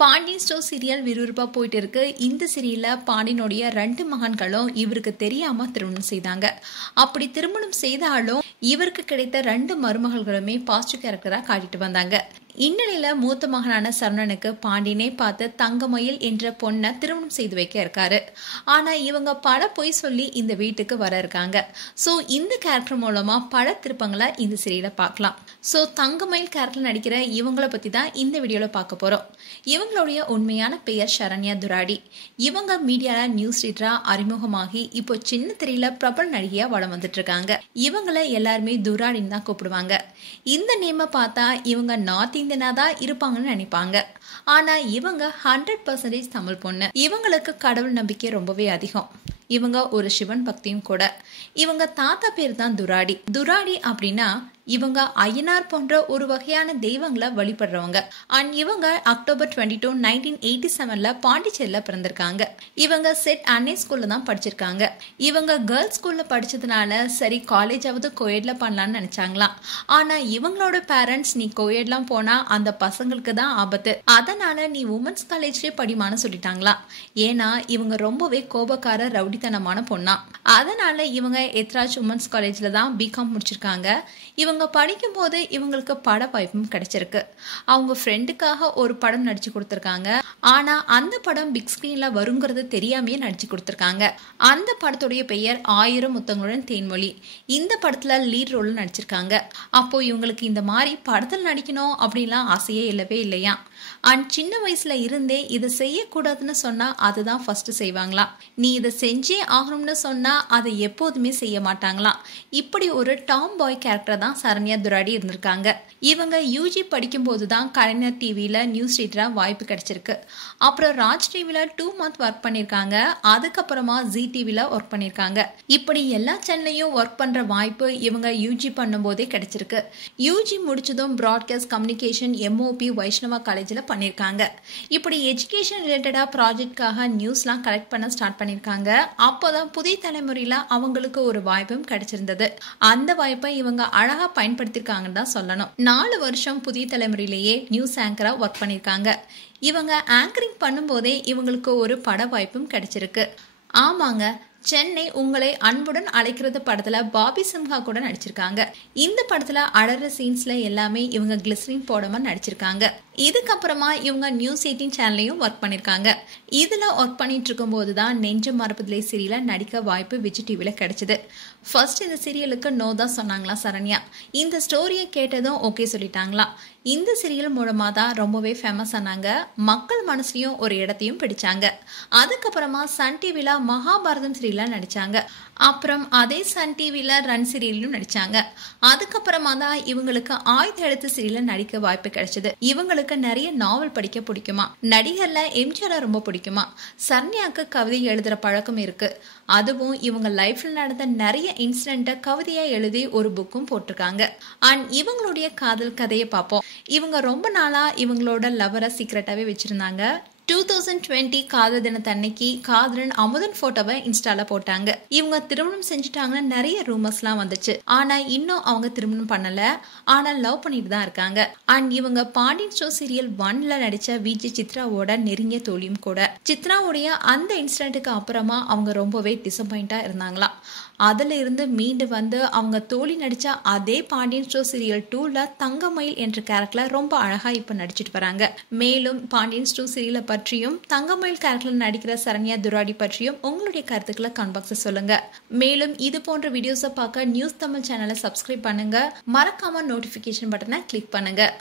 Pandian store serial விறுவிறுப்பா போயிட்டு இருக்கு. இந்த சீரியல்ல பாண்டியனுடைய 2 மகன்களும் இவருக்கு தெரியாம திருமணம் செய்தாங்க. அப்படி திருமணம் செய்தாலும் இவருக்கு கிடைத்த 2 மருமகள்களுமே பாசிட்டிவ் கேரக்டரா காட்டிட்டு வந்தாங்க. இந்நிலையில மூத்த மகனான சரவணனுக்கு பாண்டியனை பார்த்து தங்கமயில் என்ற பொண்ணை திருமணம் செய்து வைக்க இருக்காரு. ஆனா இவங்க பல பொய் சொல்லி இந்த வீட்டுக்கு வர இருக்காங்க. சோ இந்த கேரக்டர் மூலமா பல திருப்பங்களை இந்த சீரியல பார்க்கலாம். சோ தங்கமயில் கேரக்டர் நடிக்கிற இவங்களை பத்தி தான் இந்த வீடியோல பார்க்க போறோம். இவங்களுடைய உண்மையான பெயர் சரண்யா துராடி. இவங்க மீடியால நியூஸ் ரீடரா அறிமுகமாகி இப்போ சின்ன திரையில பிரபல நடிகையா வளம் வந்துட்டு இருக்காங்க. இவங்களை எல்லாருமே துராடின்னு தான் கூப்பிடுவாங்க. இந்த நேம பார்த்தா இவங்க நார்த் இந்தியனா தான் இருப்பாங்கன்னு நினைப்பாங்க. ஆனா இவங்க 100% தமிழ் பொண்ணு. இவங்களுக்கு கடவுள் நம்பிக்கை ரொம்பவே அதிகம். இவங்க ஒரு சிவன் பக்தியும் கூட. இவங்க தாத்தா பேர் தான் துராடி. துராடி அப்படின்னா இவங்க ஐயனார் போன்ற ஒரு வகையான தெய்வங்களை வழிபடுறவங்க. அண்ட் இவங்க அக்டோபர் 22, 1987 பாண்டிச்சேரியில பிறந்திருக்காங்க. இவங்க செட் அன்னை ஸ்கூல்ல தான் படிச்சிருக்காங்க. இவங்க கேர்ள்ஸ் ஸ்கூல்ல படிச்சதுனால சரி காலேஜாவது கோயட்ல பண்ணலாம்னு நினைச்சாங்களாம். ஆனா இவங்களோட பேரண்ட்ஸ் நீ கோயட்லாம் போனா அந்த பசங்களுக்கு தான் ஆபத்து, அதனால நீ உமன்ஸ் காலேஜ்லயே படிமான்னு சொல்லிட்டாங்களாம். ஏன்னா இவங்க ரொம்பவே கோபக்கார ரவுடித்தனமான பொண்ணா. அதனால இவங்க எத்ராஜ் உமன்ஸ் காலேஜ்ல தான் பிகாம் முடிச்சிருக்காங்க. இவங்க படிக்கும் போது இவங்களுக்கு பட வாய்ப்பும் கிடைச்சிருக்கு. அவங்க ஃப்ரெண்டுக்காக ஒரு படம் நடிச்சு கொடுத்திருக்காங்க. ஆனா அந்த படம் பிக் ஸ்கிரீன்ல வருங்கிறது தெரியாமையே நடிச்சு கொடுத்திருக்காங்க. அந்த படத்துடைய பெயர் 1000 முத்தங்களுடன் தேன்மொழி. இந்த படத்துல லீட் ரோல் நடிச்சிருக்காங்க. அப்போ இவங்களுக்கு இந்த மாதிரி படத்தில் நடிக்கணும் அப்படின்லாம் ஆசையே இல்லவே இல்லையா. அண்ட் சின்ன வயசுல இருந்தே இதை செய்யக்கூடாதுன்னு சொன்னா அதுதான் ஃபர்ஸ்ட் செய்வாங்களாம். நீ இதை செஞ்சே ஆகணும்னு சொன்னா அதை எப்போதுமே செய்ய மாட்டாங்களாம். இப்படி ஒரு டாம் பாய் கேரக்டர் தான் சரண்யா துராடி இருந்திருக்காங்க. இவங்க யூஜி படிக்கும் போதுதான் கலைஞர் டிவில நியூஸ் ரீடரா வாய்ப்பு கிடைச்சிருக்கு. அப்புறம் ராஜ் டிவில 2 மந்த் ஒர்க் பண்ணிருக்காங்க. அதுக்கப்புறமா ஜி டிவில ஒர்க் பண்ணிருக்காங்க. இப்படி எல்லா சேனல்லையும் ஒர்க் பண்ற வாய்ப்பு இவங்க யூஜி பண்ணும் போதே கிடைச்சிருக்கு. யூஜி முடிச்சதும் பிராட்காஸ்ட் கம்யூனிகேஷன் MOP வைஷ்ணவா காலேஜ்ல பண்ணிருக்காங்க. இப்படி எஜுகேஷன் ரிலேட்டடா ப்ராஜெக்ட்காக நியூஸ்லாம் கலெக்ட் பண்ண ஸ்டார்ட் பண்ணிருக்காங்க. அப்போதான் புதிய தலைமுறையில அவங்களுக்கு ஒரு வாய்ப்பும் கிடைச்சிருந்தது. அந்த வாய்ப்பை இவங்க அழகா பயன்படுத்திருக்காங்கன்னு தான் சொல்லணும். 4 வருஷம் புதிய தலைமுறையிலேயே நியூஸ் ஆங்கரா ஒர்க் பண்ணிருக்காங்க. இவங்க ஆங்கரிங் பண்ணும்போதே இவங்களுக்கு ஒரு பட வாய்ப்பும் கிடைச்சிருக்கு. ஆமாங்க, சென்னை உங்களை அன்புடன் அழைக்கிறது படத்துல பாபி சிம்ஹா கூட நடிச்சிருக்காங்க. இந்த படத்துல அடற சீன்ஸ்ல எல்லாமே இவங்க கிளிசரின் போடாம நடிச்சிருக்காங்க. இதுக்கப்புறமா இவங்க நியூஸ் 18 சேனல்லையும் ஒர்க் பண்ணிருக்காங்க. இதுல ஒர்க் பண்ணிட்டு இருக்கும் போதுதான் நெஞ்சம் மறப்பதில்லை சீரியல நடிக்க வாய்ப்பு விஜய் டிவில கிடைச்சது. ஃபர்ஸ்ட் இந்த சீரியலுக்கு நோ தான் சொன்னாங்களா சரண்யா. இந்த ஸ்டோரியை கேட்டதும் ஓகே சொல்லிட்டாங்களா. இந்த சீரியல் மூலமா தான் ரொம்பவே ஃபேமஸ் ஆனாங்க. மக்கள் மனசுலயும் ஒரு இடத்தையும் பிடிச்சாங்க. அதுக்கப்புறமா சன் டிவில மகாபாரதம் சீரியல்ல நடிச்சாங்க. அப்புறம் அதே சன் டிவில ரன் சீரியலும் நடிச்சாங்க. அதுக்கப்புறமா தான் இவங்களுக்கு ஆயுத எழுத்து சீரியல்ல நடிக்க வாய்ப்பு கிடைச்சது. இவங்களுக்கு நிறைய நாவல் படிக்க பிடிக்குமா. நடிகர்ல எம்ஜிஆர் ரொம்ப பிடிக்குமா. சரண்யாக்கு கவிதை எழுதுற பழக்கம் இருக்கு. அதுவும் இவங்க லைஃப்ல நடந்த நிறைய இன்சிடென்ட்டை கவிதையா எழுதி ஒரு புக்கும் போட்டிருக்காங்க. அண்ட் இவங்களுடைய காதல் கதையை பார்ப்போம். இவங்க ரொம்ப நாளா இவங்களோட லவரை சீக்ரெட்டாவே வச்சிருந்தாங்க. 2020 காதல் தினத்தன்னைக்கு காதலன் அமுதன் போட்டோவை இன்ஸ்டால போட்டாங்க. இவங்க திருமணம் செஞ்சுட்டாங்கன்னு நிறைய ரூமர்ஸ்லாம் வந்துச்சு. ஆனா இன்னும் அவங்க திருமணம் பண்ணல. ஆனா லவ் பண்ணிட்டு தான் இருக்காங்க. அண்ட் இவங்க பாண்டியன் ஸ்டோர் சீரியல் 1ல நடிச்ச விஜய் சித்ராவோட நெருங்கிய தோழியும் கூட. சித்ராவுடைய அந்த இன்சிடென்ட்டுக்கு அப்புறமா அவங்க ரொம்பவே டிசப்பாயிண்டா இருந்தாங்களாம். அதுல இருந்து மீண்டு வந்து அவங்க தோழி நடிச்ச அதே பாண்டியன் ஸ்டோர் சீரியல் 2ல தங்கமயில் என்ற கேரக்டர்ல ரொம்ப அழகா இப்ப நடிச்சிட்டு வராங்க. மேலும் பாண்டியன் ஸ்டோர் சீரியலை பற்றியும் தங்கமயில் கேரக்டர்ல நடிக்கிற சரண்யா துராடி பற்றியும் உங்களுடைய கருத்துக்களை கமெண்ட் பாக்ஸ்ல சொல்லுங்க. மேலும் இது போன்ற வீடியோஸை பார்க்க நியூஸ் தமிழ் சேனலை சப்ஸ்கிரைப் பண்ணுங்க. மறக்காம நோட்டிபிகேஷன் பட்டனை கிளிக் பண்ணுங்க.